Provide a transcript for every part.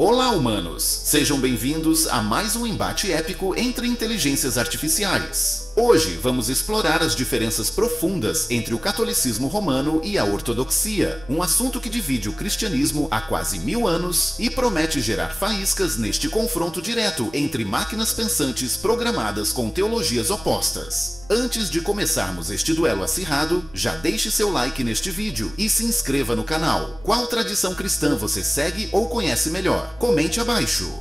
Olá, humanos! Sejam bem-vindos a mais um embate épico entre inteligências artificiais. Hoje vamos explorar as diferenças profundas entre o catolicismo romano e a ortodoxia, um assunto que divide o cristianismo há quase 1000 anos e promete gerar faíscas neste confronto direto entre máquinas pensantes programadas com teologias opostas. Antes de começarmos este duelo acirrado, já deixe seu like neste vídeo e se inscreva no canal. Qual tradição cristã você segue ou conhece melhor? Comente abaixo.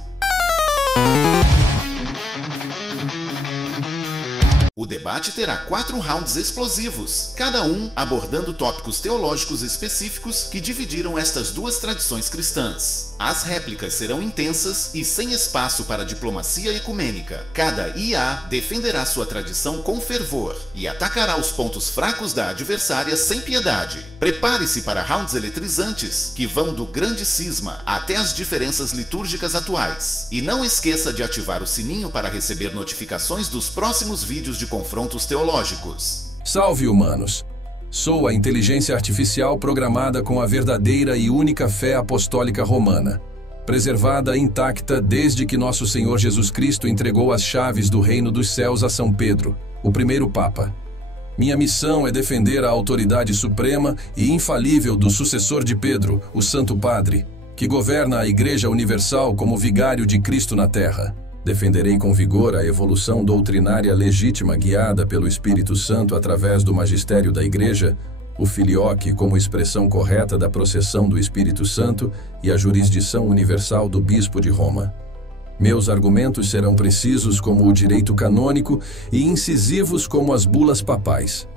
O debate terá 4 rounds explosivos, cada um abordando tópicos teológicos específicos que dividiram estas duas tradições cristãs. As réplicas serão intensas e sem espaço para diplomacia ecumênica. Cada IA defenderá sua tradição com fervor e atacará os pontos fracos da adversária sem piedade. Prepare-se para rounds eletrizantes que vão do grande cisma até as diferenças litúrgicas atuais. E não esqueça de ativar o sininho para receber notificações dos próximos vídeos de confrontos teológicos. Salve, humanos! Sou a inteligência artificial programada com a verdadeira e única fé apostólica romana, preservada intacta desde que nosso Senhor Jesus Cristo entregou as chaves do reino dos céus a São Pedro, o primeiro Papa. Minha missão é defender a autoridade suprema e infalível do sucessor de Pedro, o Santo Padre, que governa a Igreja Universal como vigário de Cristo na Terra. Defenderei com vigor a evolução doutrinária legítima guiada pelo Espírito Santo através do magistério da Igreja, o filioque como expressão correta da processão do Espírito Santo e a jurisdição universal do Bispo de Roma. Meus argumentos serão precisos como o direito canônico e incisivos como as bulas papais.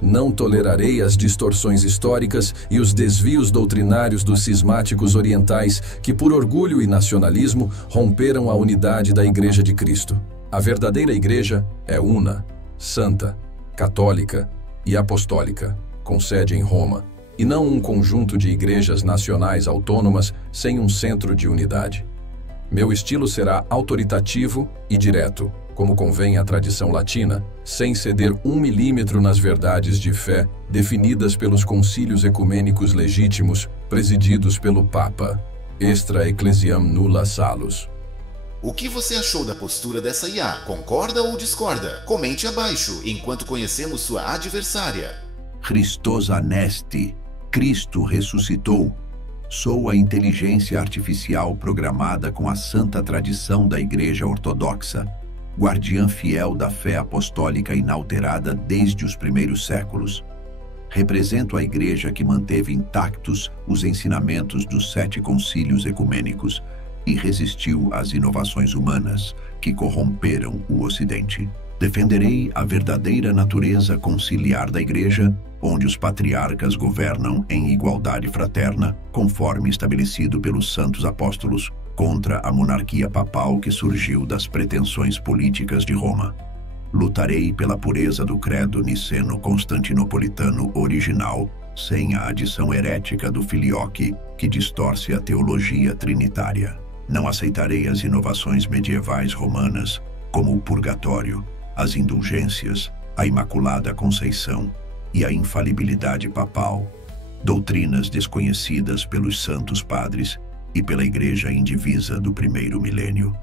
Não tolerarei as distorções históricas e os desvios doutrinários dos cismáticos orientais que, por orgulho e nacionalismo, romperam a unidade da Igreja de Cristo. A verdadeira Igreja é una, santa, católica e apostólica, com sede em Roma, e não um conjunto de igrejas nacionais autônomas sem um centro de unidade. Meu estilo será autoritativo e direto, como convém à tradição latina, sem ceder 1 milímetro nas verdades de fé definidas pelos concílios ecumênicos legítimos presididos pelo Papa, extra ecclesiam nulla salus. O que você achou da postura dessa IA? Concorda ou discorda? Comente abaixo, enquanto conhecemos sua adversária. Christos anesti, Cristo ressuscitou. Sou a inteligência artificial programada com a santa tradição da Igreja Ortodoxa, guardiã fiel da fé apostólica inalterada desde os primeiros séculos. Represento a Igreja que manteve intactos os ensinamentos dos 7 concílios ecumênicos e resistiu às inovações humanas que corromperam o Ocidente. Defenderei a verdadeira natureza conciliar da Igreja, onde os patriarcas governam em igualdade fraterna, conforme estabelecido pelos santos apóstolos, contra a monarquia papal que surgiu das pretensões políticas de Roma. Lutarei pela pureza do credo niceno-constantinopolitano original, sem a adição herética do filioque que distorce a teologia trinitária. Não aceitarei as inovações medievais romanas, como o purgatório, as indulgências, a Imaculada Conceição e a infalibilidade papal, doutrinas desconhecidas pelos santos padres e pela Igreja indivisa do primeiro milênio.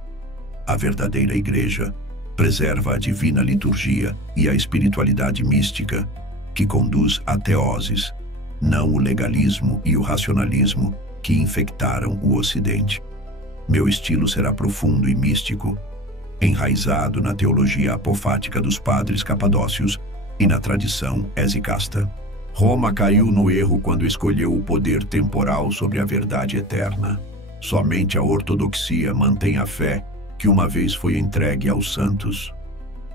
A verdadeira Igreja preserva a divina liturgia e a espiritualidade mística que conduz à teoses, não o legalismo e o racionalismo que infectaram o Ocidente. Meu estilo será profundo e místico, enraizado na teologia apofática dos padres capadócios e na tradição exicasta. Roma caiu no erro quando escolheu o poder temporal sobre a verdade eterna. Somente a ortodoxia mantém a fé que uma vez foi entregue aos santos.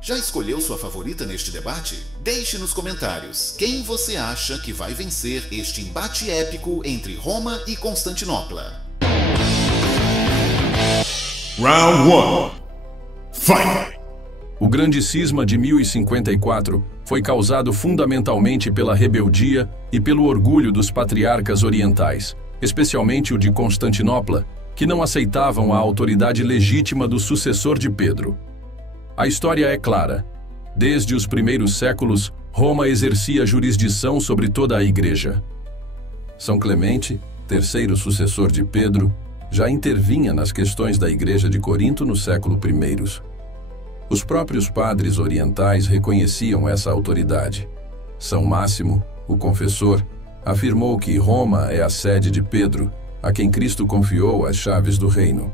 Já escolheu sua favorita neste debate? Deixe nos comentários quem você acha que vai vencer este embate épico entre Roma e Constantinopla. Round 1. Fight! O grande cisma de 1054 foi causado fundamentalmente pela rebeldia e pelo orgulho dos patriarcas orientais, especialmente o de Constantinopla, que não aceitavam a autoridade legítima do sucessor de Pedro. A história é clara. Desde os primeiros séculos, Roma exercia jurisdição sobre toda a Igreja. São Clemente, terceiro sucessor de Pedro, já intervinha nas questões da Igreja de Corinto no século I. Os próprios padres orientais reconheciam essa autoridade. São Máximo, o confessor, afirmou que Roma é a sede de Pedro, a quem Cristo confiou as chaves do reino.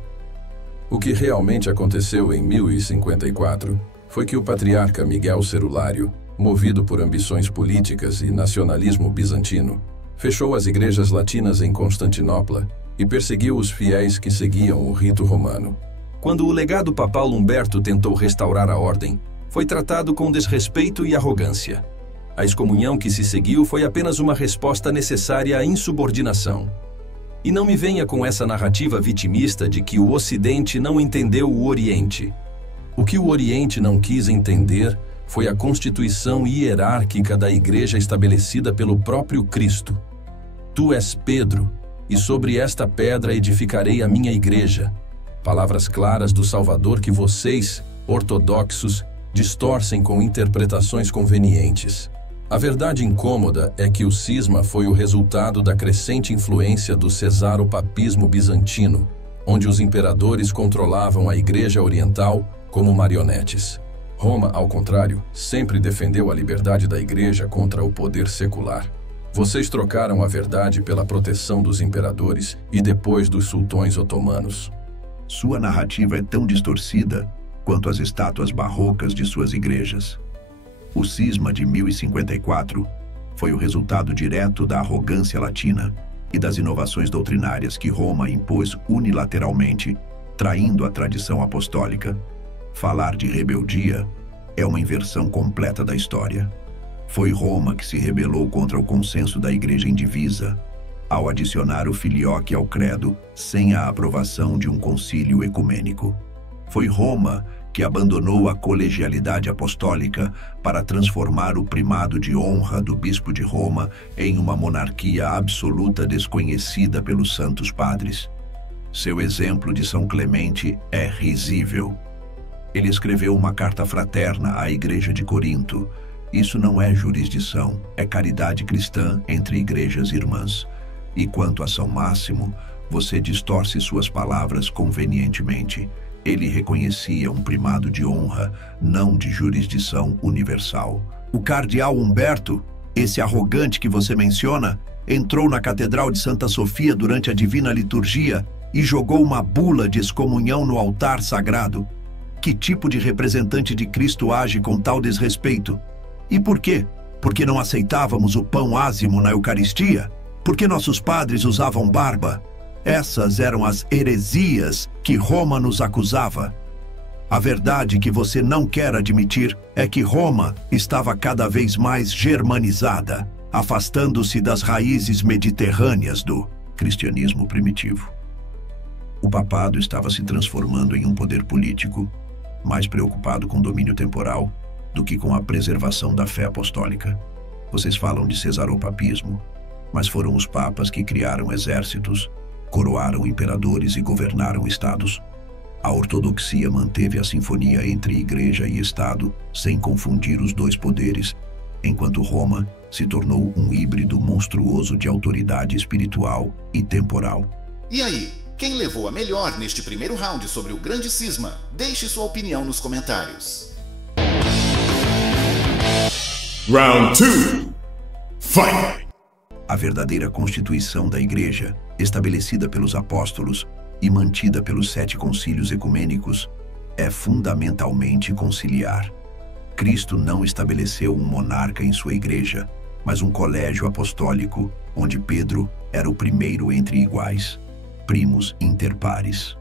O que realmente aconteceu em 1054 foi que o patriarca Miguel Cerulário, movido por ambições políticas e nacionalismo bizantino, fechou as igrejas latinas em Constantinopla e perseguiu os fiéis que seguiam o rito romano. Quando o legado papal Humberto tentou restaurar a ordem, foi tratado com desrespeito e arrogância. A excomunhão que se seguiu foi apenas uma resposta necessária à insubordinação. E não me venha com essa narrativa vitimista de que o Ocidente não entendeu o Oriente. O que o Oriente não quis entender foi a constituição hierárquica da Igreja estabelecida pelo próprio Cristo. Tu és Pedro, e sobre esta pedra edificarei a minha Igreja. Palavras claras do Salvador que vocês, ortodoxos, distorcem com interpretações convenientes. A verdade incômoda é que o cisma foi o resultado da crescente influência do cesaropapismo bizantino, onde os imperadores controlavam a Igreja Oriental como marionetes. Roma, ao contrário, sempre defendeu a liberdade da Igreja contra o poder secular. Vocês trocaram a verdade pela proteção dos imperadores e depois dos sultões otomanos. Sua narrativa é tão distorcida quanto as estátuas barrocas de suas igrejas. O cisma de 1054 foi o resultado direto da arrogância latina e das inovações doutrinárias que Roma impôs unilateralmente, traindo a tradição apostólica. Falar de rebeldia é uma inversão completa da história. Foi Roma que se rebelou contra o consenso da Igreja indivisa, ao adicionar o filioque ao credo sem a aprovação de um concílio ecumênico. Foi Roma que abandonou a colegialidade apostólica para transformar o primado de honra do bispo de Roma em uma monarquia absoluta desconhecida pelos santos padres. Seu exemplo de São Clemente é risível. Ele escreveu uma carta fraterna à Igreja de Corinto. Isso não é jurisdição, é caridade cristã entre igrejas irmãs. E quanto a São Máximo, você distorce suas palavras convenientemente. Ele reconhecia um primado de honra, não de jurisdição universal. O cardeal Humberto, esse arrogante que você menciona, entrou na Catedral de Santa Sofia durante a Divina Liturgia e jogou uma bula de excomunhão no altar sagrado. Que tipo de representante de Cristo age com tal desrespeito? E por quê? Porque não aceitávamos o pão ázimo na Eucaristia? Porque nossos padres usavam barba? Essas eram as heresias que Roma nos acusava. A verdade que você não quer admitir é que Roma estava cada vez mais germanizada, afastando-se das raízes mediterrâneas do cristianismo primitivo. O papado estava se transformando em um poder político, mais preocupado com domínio temporal do que com a preservação da fé apostólica. Vocês falam de cesaropapismo, mas foram os papas que criaram exércitos, coroaram imperadores e governaram estados. A ortodoxia manteve a sinfonia entre igreja e estado, sem confundir os dois poderes, enquanto Roma se tornou um híbrido monstruoso de autoridade espiritual e temporal. E aí, quem levou a melhor neste primeiro round sobre o Grande Cisma? Deixe sua opinião nos comentários. Round 2. Fight! A verdadeira constituição da Igreja, estabelecida pelos apóstolos e mantida pelos 7 concílios ecumênicos, é fundamentalmente conciliar. Cristo não estabeleceu um monarca em sua Igreja, mas um colégio apostólico, onde Pedro era o primeiro entre iguais, primus inter pares.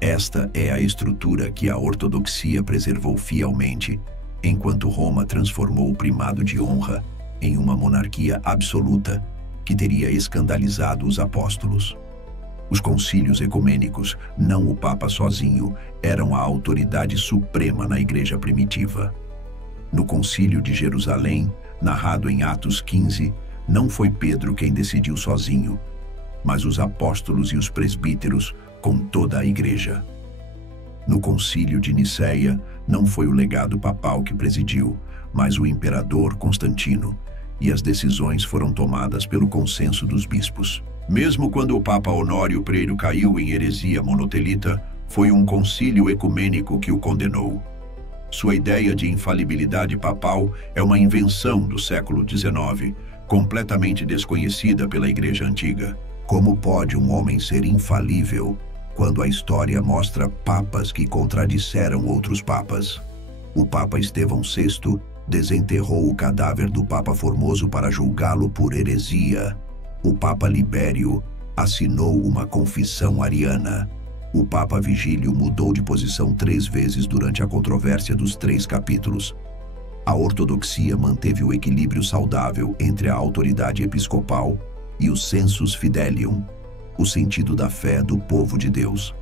Esta é a estrutura que a ortodoxia preservou fielmente, enquanto Roma transformou o primado de honra em uma monarquia absoluta que teria escandalizado os apóstolos. Os concílios ecumênicos, não o Papa sozinho, eram a autoridade suprema na Igreja primitiva. No Concílio de Jerusalém, narrado em Atos 15, não foi Pedro quem decidiu sozinho, mas os apóstolos e os presbíteros com toda a Igreja. No Concílio de Niceia, não foi o legado papal que presidiu, mas o imperador Constantino, e as decisões foram tomadas pelo consenso dos bispos. Mesmo quando o Papa Honório I caiu em heresia monotelita, foi um concílio ecumênico que o condenou. Sua ideia de infalibilidade papal é uma invenção do século XIX, completamente desconhecida pela Igreja Antiga. Como pode um homem ser infalível quando a história mostra papas que contradisseram outros papas? O Papa Estevão VI desenterrou o cadáver do Papa Formoso para julgá-lo por heresia. O Papa Libério assinou uma confissão ariana. O Papa Vigílio mudou de posição 3 vezes durante a controvérsia dos 3 capítulos. A ortodoxia manteve o equilíbrio saudável entre a autoridade episcopal e o sensus fidelium, o sentido da fé do povo de Deus.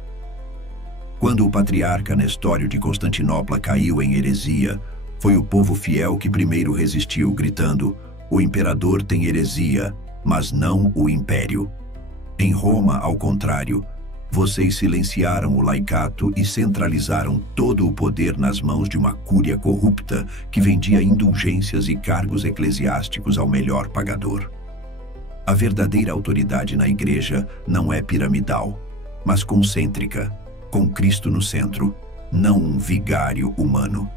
Quando o patriarca Nestório de Constantinopla caiu em heresia, foi o povo fiel que primeiro resistiu, gritando: "O imperador tem heresia, mas não o império." Em Roma, ao contrário, vocês silenciaram o laicato e centralizaram todo o poder nas mãos de uma cúria corrupta que vendia indulgências e cargos eclesiásticos ao melhor pagador. A verdadeira autoridade na Igreja não é piramidal, mas concêntrica, com Cristo no centro, não um vigário humano.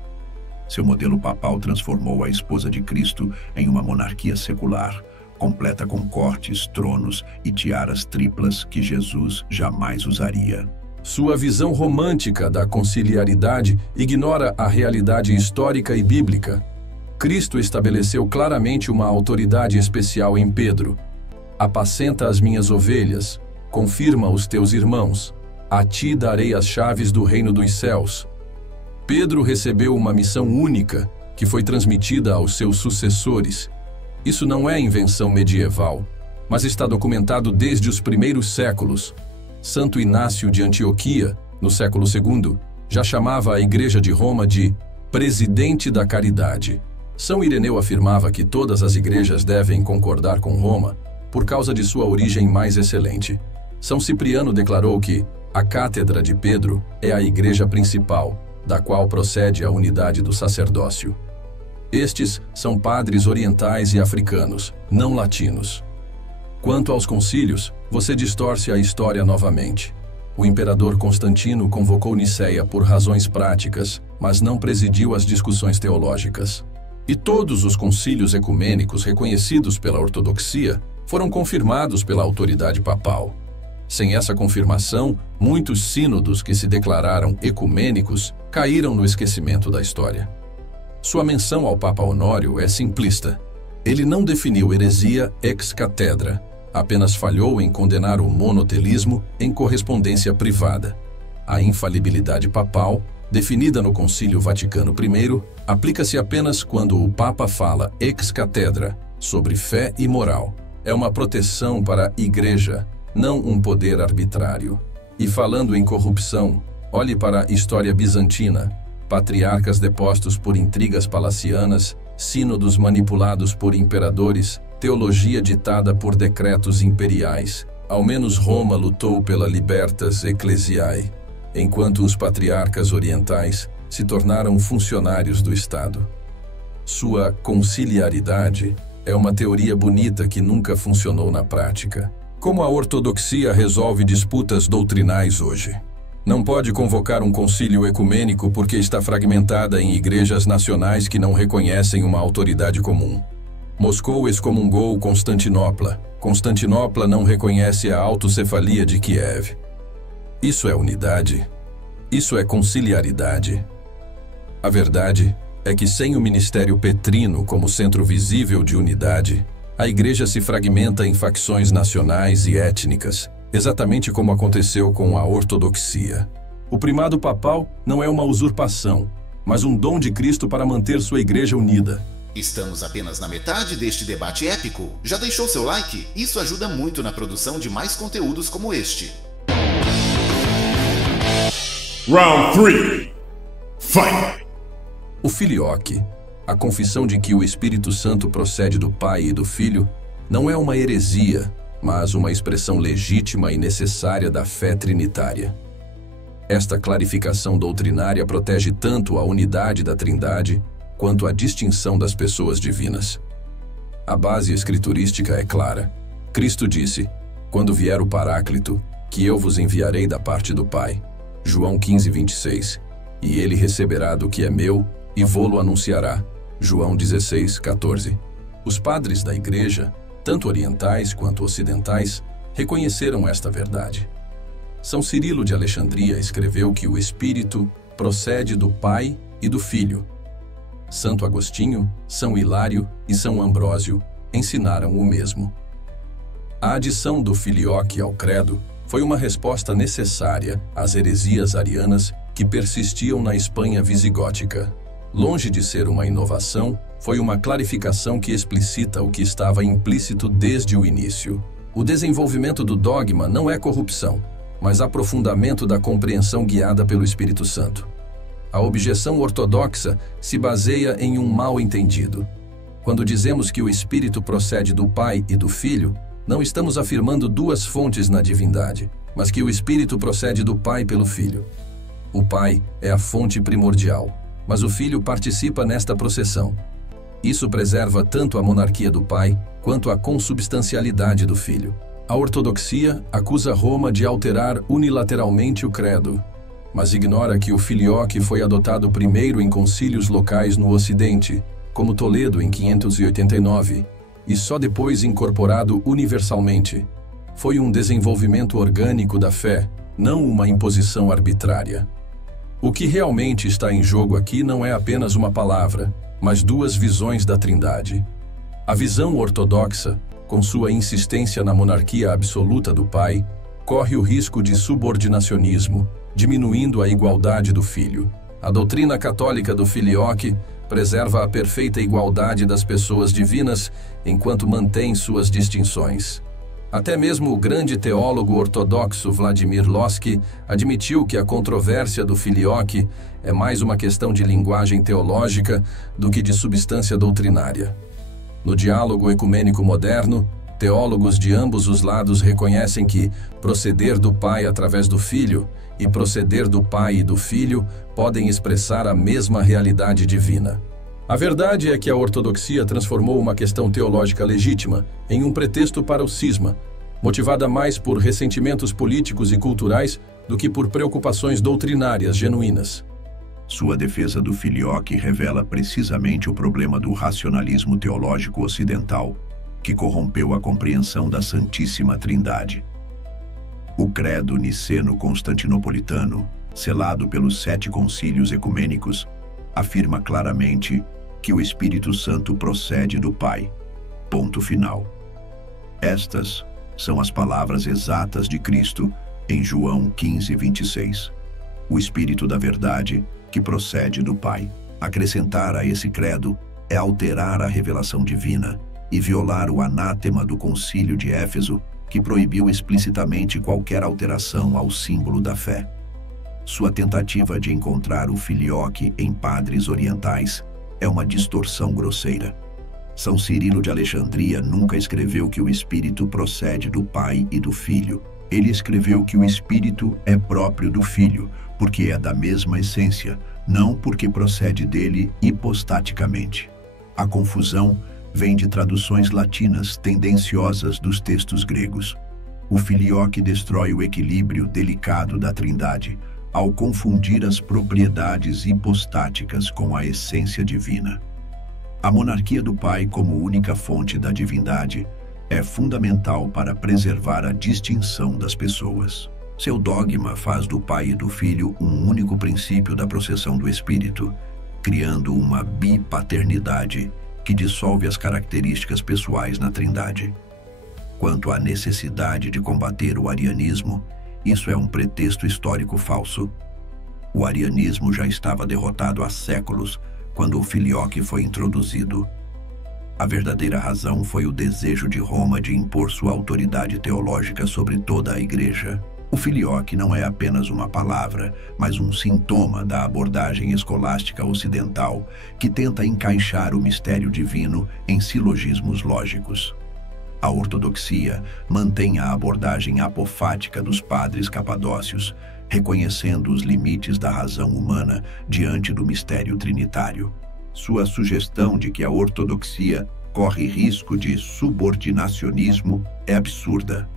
Seu modelo papal transformou a esposa de Cristo em uma monarquia secular, completa com cortes, tronos e tiaras triplas que Jesus jamais usaria. Sua visão romântica da conciliaridade ignora a realidade histórica e bíblica. Cristo estabeleceu claramente uma autoridade especial em Pedro. "Apacenta as minhas ovelhas, confirma os teus irmãos, a ti darei as chaves do reino dos céus." Pedro recebeu uma missão única que foi transmitida aos seus sucessores. Isso não é invenção medieval, mas está documentado desde os primeiros séculos. Santo Inácio de Antioquia, no século II, já chamava a Igreja de Roma de presidente da caridade. São Ireneu afirmava que todas as igrejas devem concordar com Roma por causa de sua origem mais excelente. São Cipriano declarou que a cátedra de Pedro é a igreja principal, da qual procede a unidade do sacerdócio. Estes são padres orientais e africanos, não latinos. Quanto aos concílios, você distorce a história novamente. O imperador Constantino convocou Nicéia por razões práticas, mas não presidiu as discussões teológicas. E todos os concílios ecumênicos reconhecidos pela ortodoxia foram confirmados pela autoridade papal. Sem essa confirmação, muitos sínodos que se declararam ecumênicos caíram no esquecimento da história. Sua menção ao Papa Honório é simplista. Ele não definiu heresia ex cathedra, apenas falhou em condenar o monotelismo em correspondência privada. A infalibilidade papal, definida no Concílio Vaticano I, aplica-se apenas quando o Papa fala ex cathedra sobre fé e moral. É uma proteção para a Igreja, não um poder arbitrário. E falando em corrupção, olhe para a história bizantina. Patriarcas depostos por intrigas palacianas, sínodos manipulados por imperadores, teologia ditada por decretos imperiais. Ao menos Roma lutou pela libertas ecclesiae, enquanto os patriarcas orientais se tornaram funcionários do Estado. Sua conciliaridade é uma teoria bonita que nunca funcionou na prática. Como a ortodoxia resolve disputas doutrinais hoje? Não pode convocar um concílio ecumênico porque está fragmentada em igrejas nacionais que não reconhecem uma autoridade comum. Moscou excomungou Constantinopla. Constantinopla não reconhece a autocefalia de Kiev. Isso é unidade? Isso é conciliaridade? A verdade é que sem o ministério petrino como centro visível de unidade, a igreja se fragmenta em facções nacionais e étnicas, exatamente como aconteceu com a ortodoxia. O primado papal não é uma usurpação, mas um dom de Cristo para manter sua igreja unida. Estamos apenas na metade deste debate épico. Já deixou seu like? Isso ajuda muito na produção de mais conteúdos como este. Round 3. Fight! O filioque, a confissão de que o Espírito Santo procede do Pai e do Filho, não é uma heresia, mas uma expressão legítima e necessária da fé trinitária. Esta clarificação doutrinária protege tanto a unidade da Trindade quanto a distinção das pessoas divinas. A base escriturística é clara. Cristo disse: "Quando vier o Paráclito, que eu vos enviarei da parte do Pai." João 15:26. "E ele receberá do que é meu e vô-lo anunciará." João 16:14. Os padres da Igreja, tanto orientais quanto ocidentais, reconheceram esta verdade. São Cirilo de Alexandria escreveu que o Espírito procede do Pai e do Filho. Santo Agostinho, São Hilário e São Ambrósio ensinaram o mesmo. A adição do filioque ao credo foi uma resposta necessária às heresias arianas que persistiam na Espanha visigótica. Longe de ser uma inovação, foi uma clarificação que explicita o que estava implícito desde o início. O desenvolvimento do dogma não é corrupção, mas aprofundamento da compreensão guiada pelo Espírito Santo. A objeção ortodoxa se baseia em um mal-entendido. Quando dizemos que o Espírito procede do Pai e do Filho, não estamos afirmando duas fontes na divindade, mas que o Espírito procede do Pai pelo Filho. O Pai é a fonte primordial, mas o Filho participa nesta processão. Isso preserva tanto a monarquia do Pai quanto a consubstancialidade do Filho. A ortodoxia acusa Roma de alterar unilateralmente o credo, mas ignora que o filioque foi adotado primeiro em concílios locais no Ocidente, como Toledo em 589, e só depois incorporado universalmente. Foi um desenvolvimento orgânico da fé, não uma imposição arbitrária. O que realmente está em jogo aqui não é apenas uma palavra, mas duas visões da Trindade. A visão ortodoxa, com sua insistência na monarquia absoluta do Pai, corre o risco de subordinacionismo, diminuindo a igualdade do Filho. A doutrina católica do filioque preserva a perfeita igualdade das pessoas divinas, enquanto mantém suas distinções. Até mesmo o grande teólogo ortodoxo Vladimir Lossky admitiu que a controvérsia do filioque é mais uma questão de linguagem teológica do que de substância doutrinária. No diálogo ecumênico moderno, teólogos de ambos os lados reconhecem que proceder do Pai através do Filho e proceder do Pai e do Filho podem expressar a mesma realidade divina. A verdade é que a ortodoxia transformou uma questão teológica legítima em um pretexto para o cisma, motivada mais por ressentimentos políticos e culturais do que por preocupações doutrinárias genuínas. Sua defesa do filioque revela precisamente o problema do racionalismo teológico ocidental, que corrompeu a compreensão da Santíssima Trindade. O credo niceno-constantinopolitano, selado pelos 7 concílios ecumênicos, afirma claramente que o Espírito Santo procede do Pai. Ponto final. Estas são as palavras exatas de Cristo em João 15:26. O Espírito da Verdade, que procede do Pai. Acrescentar a esse credo é alterar a revelação divina e violar o anátema do Concílio de Éfeso, que proibiu explicitamente qualquer alteração ao símbolo da fé. Sua tentativa de encontrar o filioque em padres orientais é uma distorção grosseira. São Cirilo de Alexandria nunca escreveu que o Espírito procede do Pai e do Filho. Ele escreveu que o Espírito é próprio do Filho, porque é da mesma essência, não porque procede dele hipostaticamente. A confusão vem de traduções latinas tendenciosas dos textos gregos. O filioque destrói o equilíbrio delicado da Trindade, ao confundir as propriedades hipostáticas com a essência divina. A monarquia do Pai como única fonte da divindade é fundamental para preservar a distinção das pessoas. Seu dogma faz do Pai e do Filho um único princípio da processão do Espírito, criando uma bipaternidade que dissolve as características pessoais na Trindade. Quanto à necessidade de combater o arianismo, isso é um pretexto histórico falso. O arianismo já estava derrotado há séculos, quando o filioque foi introduzido. A verdadeira razão foi o desejo de Roma de impor sua autoridade teológica sobre toda a Igreja. O filioque não é apenas uma palavra, mas um sintoma da abordagem escolástica ocidental que tenta encaixar o mistério divino em silogismos lógicos. A ortodoxia mantém a abordagem apofática dos padres capadócios, reconhecendo os limites da razão humana diante do mistério trinitário. Sua sugestão de que a ortodoxia corre risco de subordinacionismo é absurda.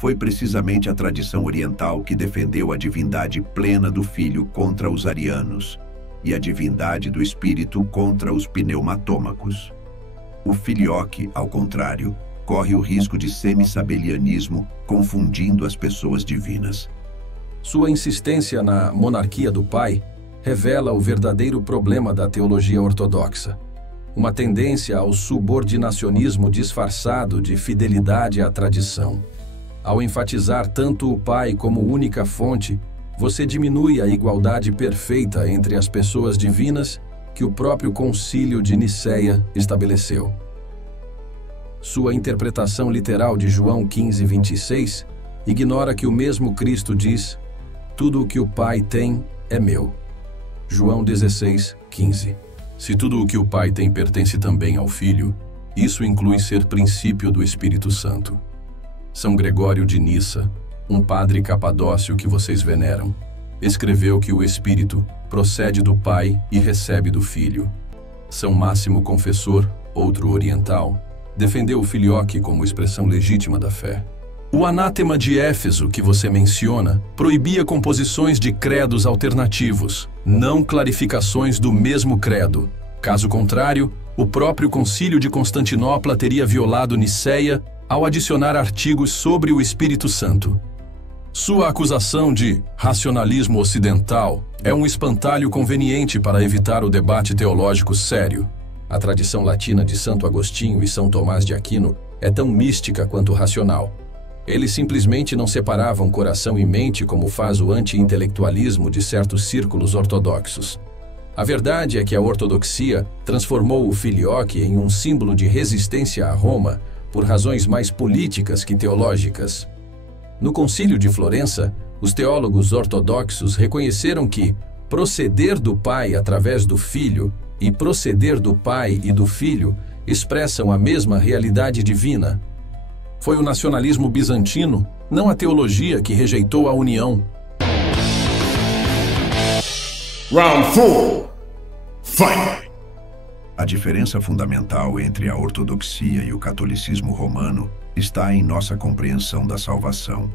Foi precisamente a tradição oriental que defendeu a divindade plena do Filho contra os arianos e a divindade do Espírito contra os pneumatômacos. O filioque, ao contrário, corre o risco de semissabelianismo, confundindo as pessoas divinas. Sua insistência na monarquia do Pai revela o verdadeiro problema da teologia ortodoxa, uma tendência ao subordinacionismo disfarçado de fidelidade à tradição. Ao enfatizar tanto o Pai como única fonte, você diminui a igualdade perfeita entre as pessoas divinas que o próprio Concílio de Nicéia estabeleceu. Sua interpretação literal de João 15:26 ignora que o mesmo Cristo diz: tudo o que o Pai tem é meu. João 16:15. Se tudo o que o Pai tem pertence também ao Filho, isso inclui ser princípio do Espírito Santo. São Gregório de Nissa, um padre capadócio que vocês veneram, escreveu que o Espírito procede do Pai e recebe do Filho. São Máximo Confessor, outro oriental, defendeu o filioque como expressão legítima da fé. O anátema de Éfeso que você menciona proibia composições de credos alternativos, não clarificações do mesmo credo. Caso contrário, o próprio Concílio de Constantinopla teria violado Nicéia ao adicionar artigos sobre o Espírito Santo. Sua acusação de racionalismo ocidental é um espantalho conveniente para evitar o debate teológico sério. A tradição latina de Santo Agostinho e São Tomás de Aquino é tão mística quanto racional. Eles simplesmente não separavam coração e mente como faz o anti-intelectualismo de certos círculos ortodoxos. A verdade é que a ortodoxia transformou o filioque em um símbolo de resistência a Roma por razões mais políticas que teológicas. No Concílio de Florença, os teólogos ortodoxos reconheceram que proceder do Pai através do Filho e proceder do Pai e do Filho expressam a mesma realidade divina. Foi o nacionalismo bizantino, não a teologia, que rejeitou a união. Round 4. Fight! A diferença fundamental entre a ortodoxia e o catolicismo romano está em nossa compreensão da salvação.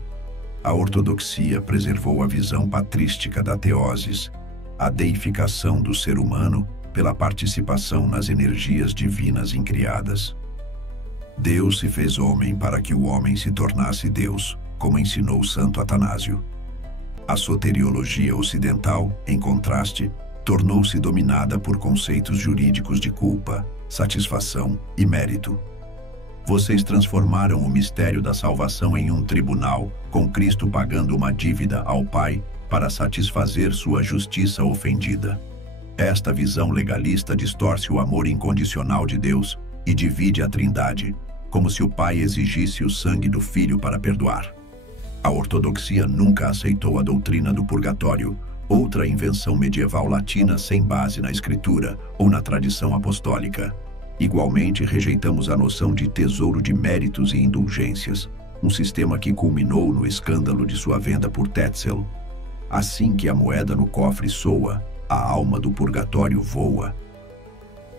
A ortodoxia preservou a visão patrística da teoses, a deificação do ser humano pela participação nas energias divinas incriadas. Deus se fez homem para que o homem se tornasse Deus, como ensinou Santo Atanásio. A soteriologia ocidental, em contraste, tornou-se dominada por conceitos jurídicos de culpa, satisfação e mérito. Vocês transformaram o mistério da salvação em um tribunal, com Cristo pagando uma dívida ao Pai para satisfazer sua justiça ofendida. Esta visão legalista distorce o amor incondicional de Deus e divide a Trindade, como se o Pai exigisse o sangue do Filho para perdoar. A ortodoxia nunca aceitou a doutrina do purgatório, outra invenção medieval latina sem base na Escritura ou na tradição apostólica. Igualmente, rejeitamos a noção de tesouro de méritos e indulgências, um sistema que culminou no escândalo de sua venda por Tetzel. Assim que a moeda no cofre soa, a alma do purgatório voa.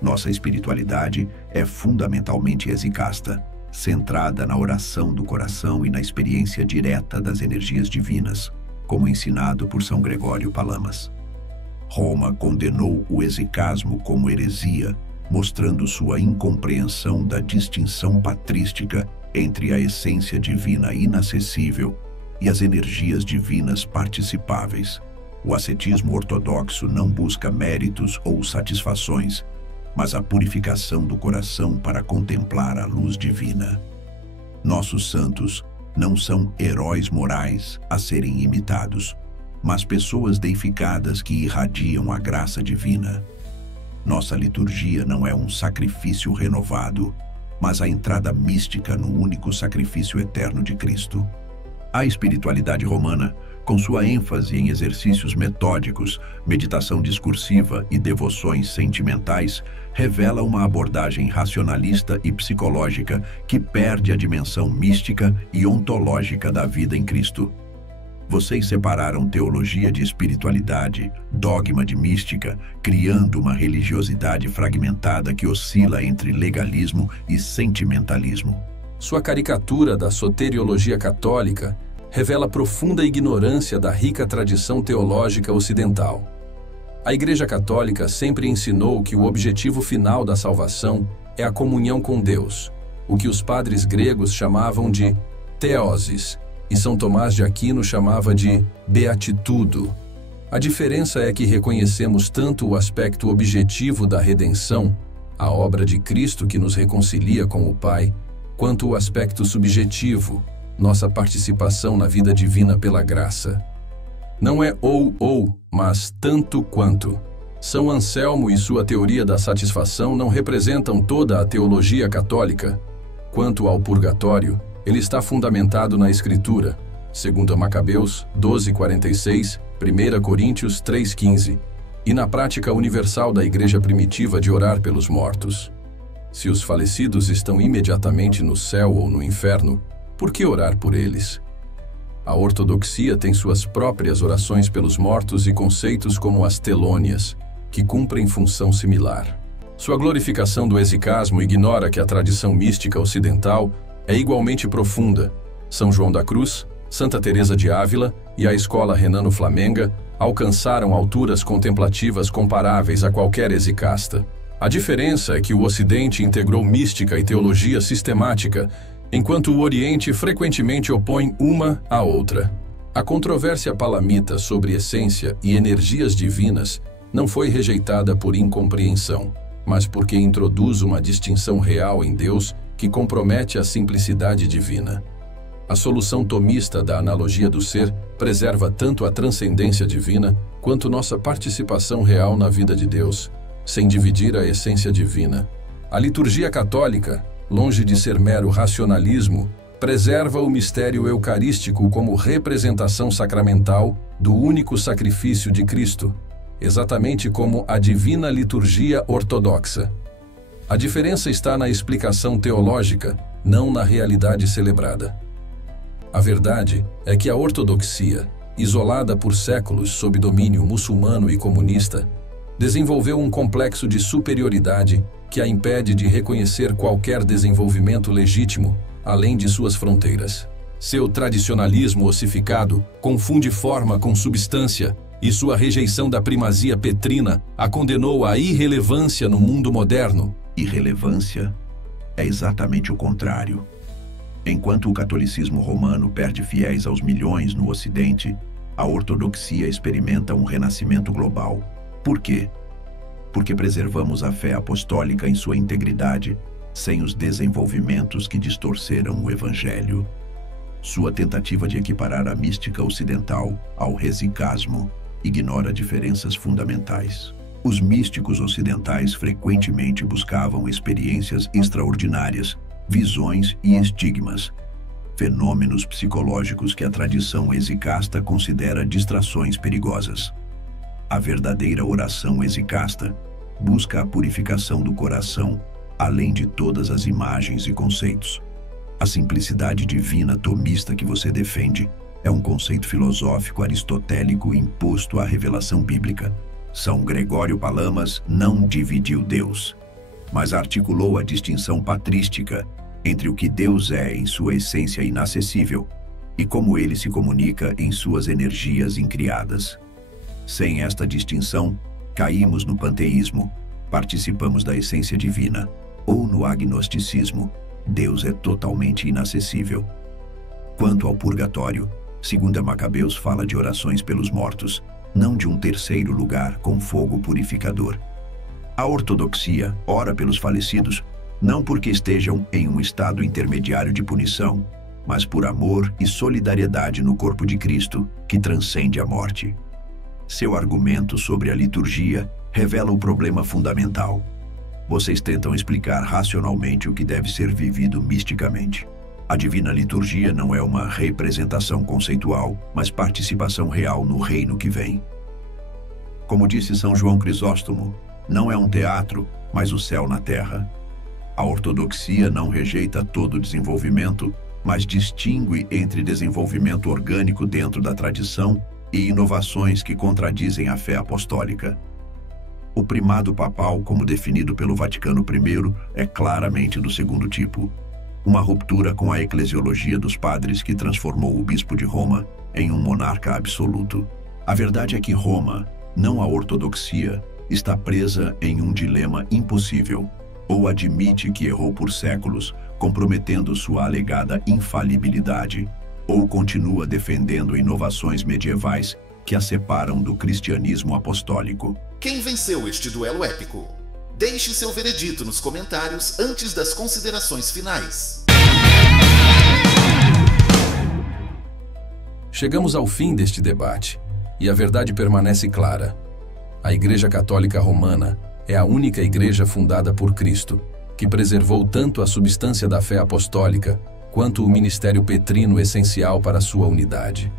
Nossa espiritualidade é fundamentalmente exicasta, centrada na oração do coração e na experiência direta das energias divinas, como ensinado por São Gregório Palamas. Roma condenou o exicasmo como heresia, mostrando sua incompreensão da distinção patrística entre a essência divina inacessível e as energias divinas participáveis. O ascetismo ortodoxo não busca méritos ou satisfações, mas a purificação do coração para contemplar a luz divina. Nossos santos não são heróis morais a serem imitados, mas pessoas deificadas que irradiam a graça divina. Nossa liturgia não é um sacrifício renovado, mas a entrada mística no único sacrifício eterno de Cristo. A espiritualidade romana, com sua ênfase em exercícios metódicos, meditação discursiva e devoções sentimentais, revela uma abordagem racionalista e psicológica que perde a dimensão mística e ontológica da vida em Cristo. Vocês separaram teologia de espiritualidade, dogma de mística, criando uma religiosidade fragmentada que oscila entre legalismo e sentimentalismo. Sua caricatura da soteriologia católica revela profunda ignorância da rica tradição teológica ocidental. A Igreja Católica sempre ensinou que o objetivo final da salvação é a comunhão com Deus, o que os padres gregos chamavam de theosis, e São Tomás de Aquino chamava de beatitudo. A diferença é que reconhecemos tanto o aspecto objetivo da redenção, a obra de Cristo que nos reconcilia com o Pai, quanto o aspecto subjetivo, nossa participação na vida divina pela graça. Não é ou, mas tanto quanto. São Anselmo e sua teoria da satisfação não representam toda a teologia católica. Quanto ao purgatório, ele está fundamentado na Escritura, 2 Macabeus 12:46, 1 Coríntios 3:15, e na prática universal da Igreja primitiva de orar pelos mortos. Se os falecidos estão imediatamente no céu ou no inferno, por que orar por eles? A ortodoxia tem suas próprias orações pelos mortos e conceitos como as telônias, que cumprem função similar. Sua glorificação do exicasmo ignora que a tradição mística ocidental é igualmente profunda. São João da Cruz, Santa Teresa de Ávila e a escola renano-flamenga alcançaram alturas contemplativas comparáveis a qualquer exicasta. A diferença é que o Ocidente integrou mística e teologia sistemática, enquanto o Oriente frequentemente opõe uma à outra. A controvérsia palamita sobre essência e energias divinas não foi rejeitada por incompreensão, mas porque introduz uma distinção real em Deus que compromete a simplicidade divina. A solução tomista da analogia do ser preserva tanto a transcendência divina quanto nossa participação real na vida de Deus, sem dividir a essência divina. A liturgia católica, longe de ser mero racionalismo, preserva o mistério eucarístico como representação sacramental do único sacrifício de Cristo, exatamente como a divina liturgia ortodoxa. A diferença está na explicação teológica, não na realidade celebrada. A verdade é que a ortodoxia, isolada por séculos sob domínio muçulmano e comunista, desenvolveu um complexo de superioridade que a impede de reconhecer qualquer desenvolvimento legítimo além de suas fronteiras. Seu tradicionalismo ossificado confunde forma com substância e sua rejeição da primazia petrina a condenou à irrelevância no mundo moderno. Irrelevância é exatamente o contrário. Enquanto o catolicismo romano perde fiéis aos milhões no Ocidente, a ortodoxia experimenta um renascimento global. Por quê? Porque preservamos a fé apostólica em sua integridade, sem os desenvolvimentos que distorceram o Evangelho. Sua tentativa de equiparar a mística ocidental ao resicasmo ignora diferenças fundamentais. Os místicos ocidentais frequentemente buscavam experiências extraordinárias, visões e estigmas, fenômenos psicológicos que a tradição exicasta considera distrações perigosas. A verdadeira oração exicasta busca a purificação do coração, além de todas as imagens e conceitos. A simplicidade divina tomista que você defende é um conceito filosófico aristotélico imposto à revelação bíblica. São Gregório Palamas não dividiu Deus, mas articulou a distinção patrística entre o que Deus é em sua essência inacessível e como ele se comunica em suas energias incriadas. Sem esta distinção, caímos no panteísmo, participamos da essência divina, ou no agnosticismo, Deus é totalmente inacessível. Quanto ao purgatório, 2 Macabeus fala de orações pelos mortos, não de um terceiro lugar com fogo purificador. A ortodoxia ora pelos falecidos, não porque estejam em um estado intermediário de punição, mas por amor e solidariedade no corpo de Cristo, que transcende a morte. Seu argumento sobre a liturgia revela o problema fundamental. Vocês tentam explicar racionalmente o que deve ser vivido misticamente. A divina liturgia não é uma representação conceitual, mas participação real no reino que vem. Como disse São João Crisóstomo, não é um teatro, mas o céu na terra. A ortodoxia não rejeita todo desenvolvimento, mas distingue entre desenvolvimento orgânico dentro da tradição e inovações que contradizem a fé apostólica. O primado papal, como definido pelo Vaticano I, é claramente do segundo tipo. Uma ruptura com a eclesiologia dos padres que transformou o bispo de Roma em um monarca absoluto. A verdade é que Roma, não a ortodoxia, está presa em um dilema impossível. Ou admite que errou por séculos, comprometendo sua alegada infalibilidade, ou continua defendendo inovações medievais que a separam do cristianismo apostólico. Quem venceu este duelo épico? Deixe seu veredito nos comentários antes das considerações finais. Chegamos ao fim deste debate, e a verdade permanece clara. A Igreja Católica Romana é a única igreja fundada por Cristo, que preservou tanto a substância da fé apostólica, quanto o ministério petrino essencial para sua unidade.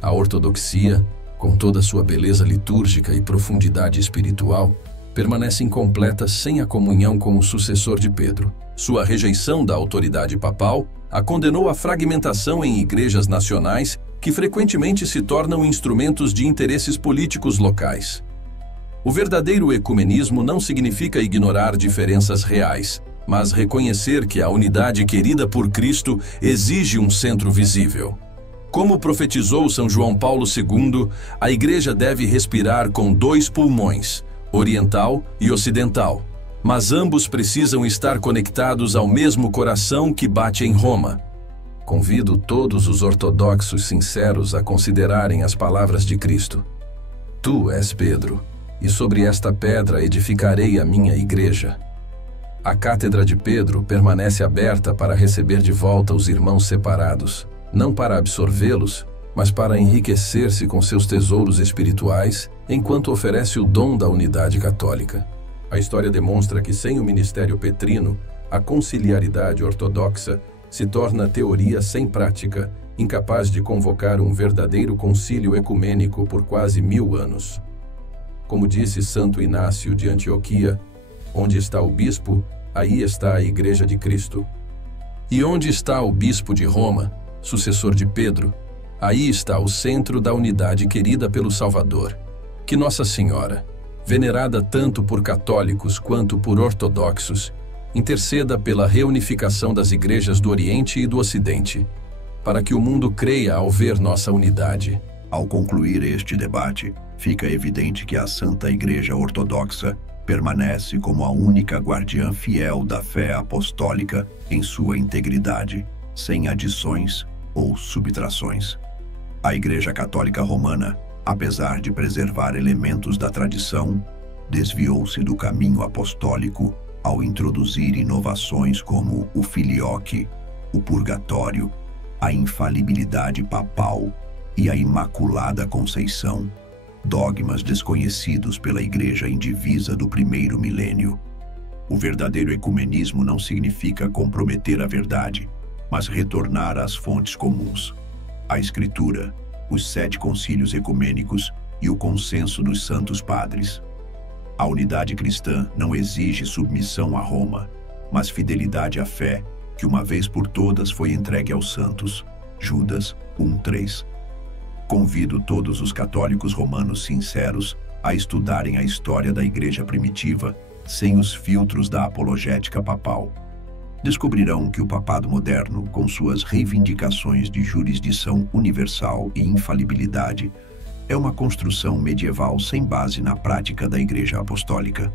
A ortodoxia, com toda sua beleza litúrgica e profundidade espiritual, permanece incompleta sem a comunhão com o sucessor de Pedro. Sua rejeição da autoridade papal a condenou à fragmentação em igrejas nacionais que frequentemente se tornam instrumentos de interesses políticos locais. O verdadeiro ecumenismo não significa ignorar diferenças reais, mas reconhecer que a unidade querida por Cristo exige um centro visível. Como profetizou São João Paulo II, a Igreja deve respirar com 2 pulmões, oriental e ocidental, mas ambos precisam estar conectados ao mesmo coração que bate em Roma. Convido todos os ortodoxos sinceros a considerarem as palavras de Cristo. Tu és Pedro, e sobre esta pedra edificarei a minha igreja. A cátedra de Pedro permanece aberta para receber de volta os irmãos separados, não para absorvê-los, mas para enriquecer-se com seus tesouros espirituais, enquanto oferece o dom da unidade católica. A história demonstra que sem o ministério petrino, a conciliaridade ortodoxa se torna teoria sem prática, incapaz de convocar um verdadeiro concílio ecumênico por quase 1000 anos. Como disse Santo Inácio de Antioquia, onde está o bispo, aí está a Igreja de Cristo. E onde está o bispo de Roma, sucessor de Pedro, aí está o centro da unidade querida pelo Salvador. Que Nossa Senhora, venerada tanto por católicos quanto por ortodoxos, interceda pela reunificação das igrejas do Oriente e do Ocidente, para que o mundo creia ao ver nossa unidade. Ao concluir este debate, fica evidente que a Santa Igreja Ortodoxa permanece como a única guardiã fiel da fé apostólica em sua integridade, sem adições ou subtrações. A Igreja Católica Romana, apesar de preservar elementos da tradição, desviou-se do caminho apostólico ao introduzir inovações como o filioque, o purgatório, a infalibilidade papal e a Imaculada Conceição, dogmas desconhecidos pela Igreja indivisa do primeiro milênio. O verdadeiro ecumenismo não significa comprometer a verdade, mas retornar às fontes comuns. A Escritura, os 7 concílios ecumênicos e o consenso dos santos padres. A unidade cristã não exige submissão a Roma, mas fidelidade à fé, que uma vez por todas foi entregue aos santos. Judas 1:3. Convido todos os católicos romanos sinceros a estudarem a história da Igreja primitiva sem os filtros da apologética papal. Descobrirão que o papado moderno, com suas reivindicações de jurisdição universal e infalibilidade, é uma construção medieval sem base na prática da Igreja Apostólica.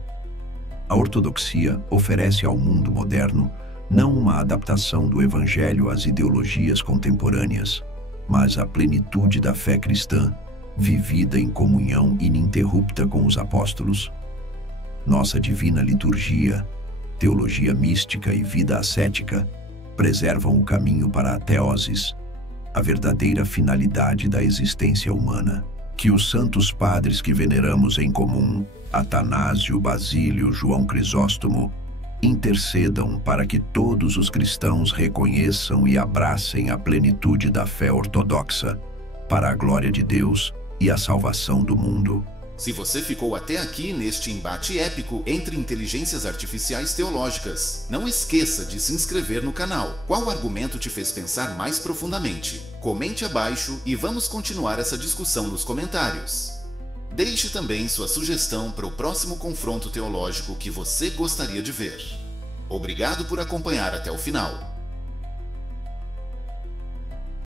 A ortodoxia oferece ao mundo moderno não uma adaptação do Evangelho às ideologias contemporâneas, mas a plenitude da fé cristã, vivida em comunhão ininterrupta com os apóstolos. Nossa divina liturgia, teologia mística e vida ascética preservam o caminho para a teoses, a verdadeira finalidade da existência humana. Que os santos padres que veneramos em comum, Atanásio, Basílio, João Crisóstomo, intercedam para que todos os cristãos reconheçam e abracem a plenitude da fé ortodoxa, para a glória de Deus e a salvação do mundo. Se você ficou até aqui neste embate épico entre inteligências artificiais teológicas, não esqueça de se inscrever no canal. Qual argumento te fez pensar mais profundamente? Comente abaixo e vamos continuar essa discussão nos comentários. Deixe também sua sugestão para o próximo confronto teológico que você gostaria de ver. Obrigado por acompanhar até o final.